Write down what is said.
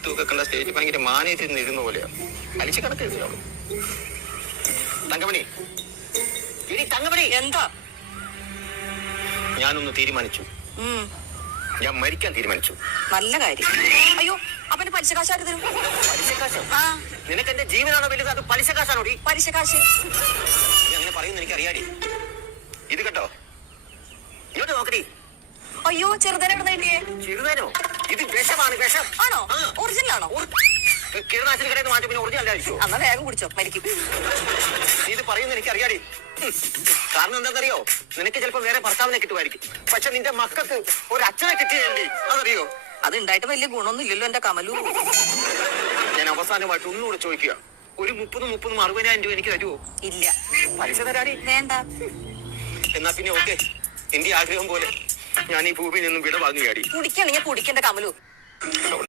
എഴുത്തൊക്കെ കണ്ട സ്റ്റേജ് ഭയങ്കര മാനേജ് ഇരുന്ന പോലെയാ. അലിച്ച് കണക്ക് എഴുതിയാളൂ. തങ്കമണി, ഇനി തങ്കമണി എന്താ? ഞാനൊന്ന് തീരുമാനിച്ചു. ഞാൻ മരിക്കാൻ തീരുമാനിച്ചു. നല്ല കാര്യം. അയ്യോ, അപ്പന്റെ പലിശ കാശാര് തരും? പലിശ കാശോ? നിനക്ക് എന്റെ ജീവനാണോ വലുത്, അത് പലിശ കാശാണോ? പലിശ കാശ് നീ അങ്ങനെ പറയുന്ന എനിക്ക് അറിയാടി. ഇത് കേട്ടോ, ഇങ്ങോട്ട് നോക്കടി. അയ്യോ, ചെറുതനെ. ചെറുതനോ? ഇത് വിഷമാണ്, വിഷം. ആണോ? ഒറിജിനൽ ആണോ? കീടനാശിനി കടയിൽ മാറ്റി പിന്നെ ഒറിജിനൽ അല്ലായിരിക്കും. എന്നാ വേഗം കുടിച്ചോ, മരിക്കും. ഇത് പറയുന്ന എനിക്ക് അറിയാടി. കാരണം എന്താണെന്നറിയോ, നിനക്ക് ചിലപ്പോ വേറെ ഭർത്താവിനെ കിട്ടുമായിരിക്കും, പക്ഷെ നിന്റെ മക്കൾക്ക് ഒരു അച്ഛനെ കിട്ടിയല്ലേ, അതറിയോ? അത് ഉണ്ടായിട്ട് വലിയ ഗുണമൊന്നും ഇല്ലല്ലോ എന്റെ കമലു. ഞാൻ അവസാനമായിട്ട് ഒന്നുകൂടെ ചോദിക്കുക, ഒരു 30,000 60,000 രൂപ എനിക്ക് തരുമോ? ഇല്ല. പലിശ തരാടി. വേണ്ട. എന്നാ പിന്നെ ഓക്കെ, എന്റെ ആഗ്രഹം പോലെ ഞാൻ ഈ ഭൂമിയിൽ നിന്നും വിട വാങ്ങുകയാടി. കുടിക്കണെങ്കിൽ കുടിക്കണ്ട കമലു.